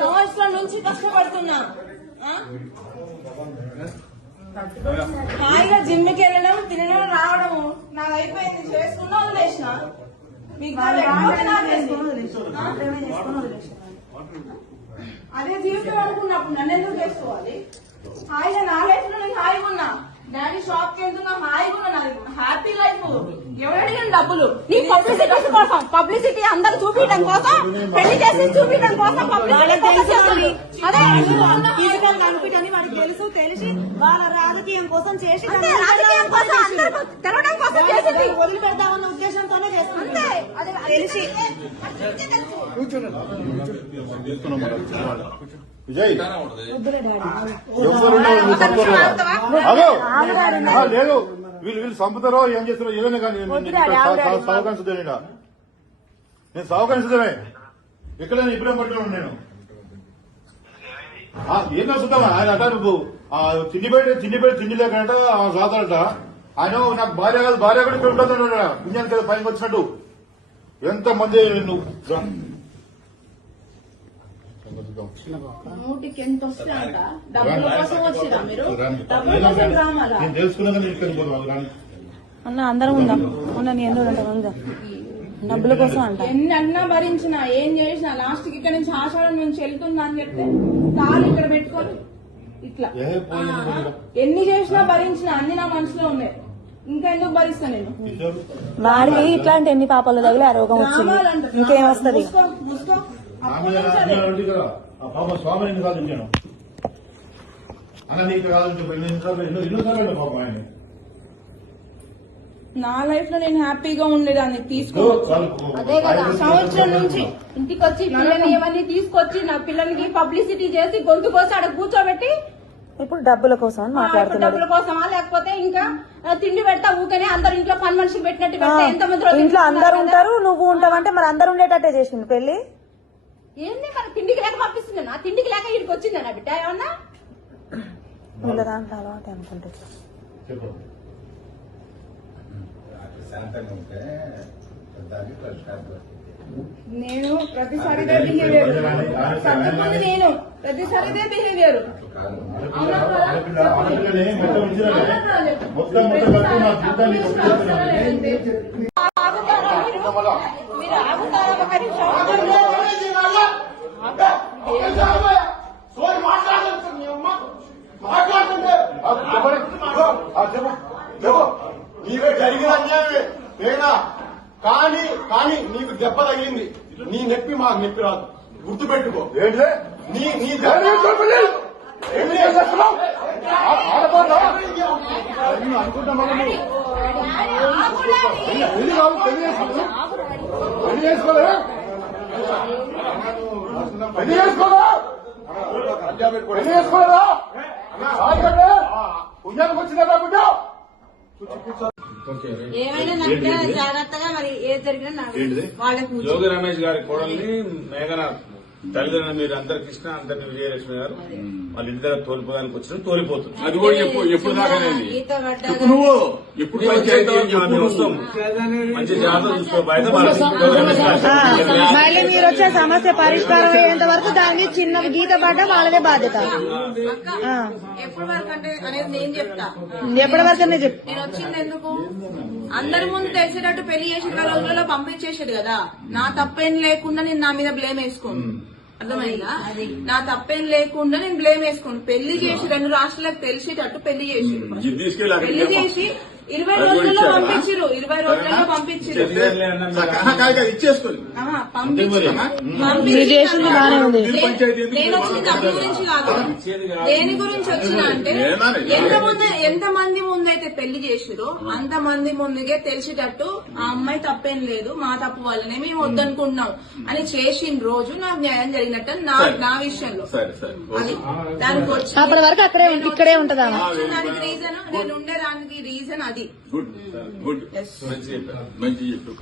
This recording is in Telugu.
సంవత్సరం నుంచి కష్టపడుతున్నా. హాయిగా జిమ్కి వెళ్ళడం, తినడం, రావడము నాకు అయిపోయింది. చేసుకున్నా వదిలేసిన. మీకు అదే జీవితం అనుకున్నప్పుడు నన్ను ఎందుకు చేసుకోవాలి? హాయిగా నా లైఫ్ లో నేను హాయిగా ఉన్నా. డాడీ షాప్ కి వెళ్తున్నా, హాయిగా ఉన్నా. నాది హ్యాపీ లైఫ్. ఎవరు అడిగిన డబ్బులు? నీ పబ్లిసిటీ కోసం, పబ్లిసిటీ అందరు చూపించడం కోసం, పెళ్లి చేసి చూపించడం కోసం అనిపించని వాడికి తెలుసు. తెలిసి వాళ్ళ రాజకీయం కోసం చేసి రాజకీయం కోసం తెలవడం కోసం చేసింది. వదిలిపెడతామన్న ఉద్దేశంతోనే చేస్తుంది. తెలిసి విజయ్ లేదు, వీళ్ళు చంపుతారో ఏం చేస్తారో ఏదైనా కానీ సహకరించదేనా? నేను సహకరించదేమే. ఎక్కడైనా ఇప్పుడే పట్టుకున్నాను నేను. ఏం చూద్దామా ఆయన అట నువ్వు తిండి లేకట సాతాడట. ఆయన నాకు భార్య కాదు, భార్య కూడా ఇక్కడ ఉంటుంది పుణ్యానికి కదా పైకి వచ్చినట్టు. ఎంత మంది నువ్వు నూటికి ఎంత వస్తాయంట? డబ్బుల కోసం వచ్చిరా మీరు? డబ్బుల కోసం డ్రామాలా? నేను తెలుసుకున్నా అన్న అందరం ఉందాం. ఉన్న నీ ఎందుకు ఉందా? డబ్బుల కోసం అంట. ఎన్ని అన్నా భరించినా, ఏం చేసినా లాస్ట్ కి ఇక్కడ నుంచి ఆషాఢం నుంచి వెళ్తున్నా అని చెప్తే తాను ఇక్కడ పెట్టుకొని ఇట్లా ఎన్ని చేసినా భరించినా అన్ని నా మనసులో ఉన్నాయి. ఇంకా ఎందుకు భరిస్తా నేను? వాడికి ఇట్లాంటి ఎన్ని పాపాలు తగిలి ఆ రోగం వచ్చింది. ఇంకేం వస్తుంది? స్వామిని కాదు నేను అన్న, నీకు కాదు ఎన్నోసార్లు పాపం ఆయన. నా లైఫ్ లో నేను హ్యాపీగా ఉండేదాన్ని. అదే కదా, సంవత్సరం నుంచి ఇంటికి వచ్చి పిల్లల్ని ఇవన్నీ తీసుకొచ్చి నా పిల్లలకి పబ్లిసిటీ చేసి గొంతు కోసి అక్కడ కూర్చోబెట్టి ఇప్పుడు డబ్బుల కోసం మాట్లాడుతున్నారు. డబ్బుల కోసమా లేకపోతే ఇంకా తిండి పెడతా ఊకనే అందరు ఇంట్లో పని మనిషికి పెట్టినట్టు పెడతా. ఎంతమంది ఇంట్లో అందరు ఉంటారు, నువ్వు ఉంటావంటే మరి అందరు ఉండేటట్టే చేసింది పెళ్లి. ఏంది మరి తిండికి లేక పంపిస్తుంది? నా తిండికి లేక ఇక్కడికి వచ్చిందన్న బిడ్డ ఏమన్నా అలవాటు అనుకుంటే నేను ప్రతిసారి బిహేవియర్ సర్దుకుంది. నేను ప్రతిసారి బిహేవియర్ మీరు ఆగుతారా? నీవే జరిగిన అన్యాయమే నేనా కానీ కానీ నీకు దెబ్బ తగిలింది. నీ నొప్పి మాకు నొప్పి రాదు, గుర్తుపెట్టుకో. నీ అనుకుంటా పెళ్లి చేసుకోలే చేసుకోలేదా? పుణ్యానికి వచ్చిందా బిడ్డ? ఏమైనా జాగ్రత్తగా మరి ఏది జరిగినా వాళ్ళకి. జోగి రమేష్ గారి కోడల్ని మేఘనాథ్ తల్లిదండ్రులు మీరు అందరు కృష్ణ అందరిని విజయలక్ష్మి గారు వాళ్ళిద్దరు తోలిపోయానికి వచ్చిన తోలిపోతుంది. అది కూడా ఎప్పుడు దాకా నువ్వు ఎప్పుడు వస్తాం మంచి జాగ్రత్త చూసుకో. మళ్ళీ మీరు వచ్చే సమస్య పరిష్కారం అయ్యేంత వరకు దాన్ని చిన్న గీత పడ్డ వాళ్ళదే బాధ్యత. ఎప్పటి వరకు అంటే అనేది నేను చెప్తా. ఎప్పటి వరకు చెప్పు. నేను వచ్చింది ఎందుకు? అందరి ముందు తెలిసేటట్టు పెళ్లి చేసిన రోజులలో పంపించేసేది కదా. నా తప్పేం లేకుండా నేను నా మీద బ్లేమ్ వేసుకోను. అర్థమైందా? నా తప్పేం లేకుండా నేను బ్లేమ్ వేసుకోను. పెళ్లి చేసి 2 రాష్ట్రాలకు తెలిసేటట్టు పెళ్లి చేసి 20 రోజుల్లో పంపించారు. 20 రోజుల్లో పంపించారు. నేను వచ్చిన డబ్బు గురించి కాదు, దేని గురించి వచ్చినా అంటే ఎంతమంది ముందైతే పెళ్లి చేసిరో అంతమంది ముందుగా తెలిసేటట్టు ఆ అమ్మాయి తప్పేం లేదు, మా తప్పు వల్లనే మేము వద్దనుకుంటున్నాం అని చేసిన రోజు నాకు న్యాయం జరిగినట్టు నా విషయంలో. అది దానికి వచ్చి అప్పటి వరకు ఇక్కడే ఉంటదా? దానికి రీజన్ నేను ఉండేదానికి రీజన్ అది. గుడ్ గుడ్ మంచి చెప్పు.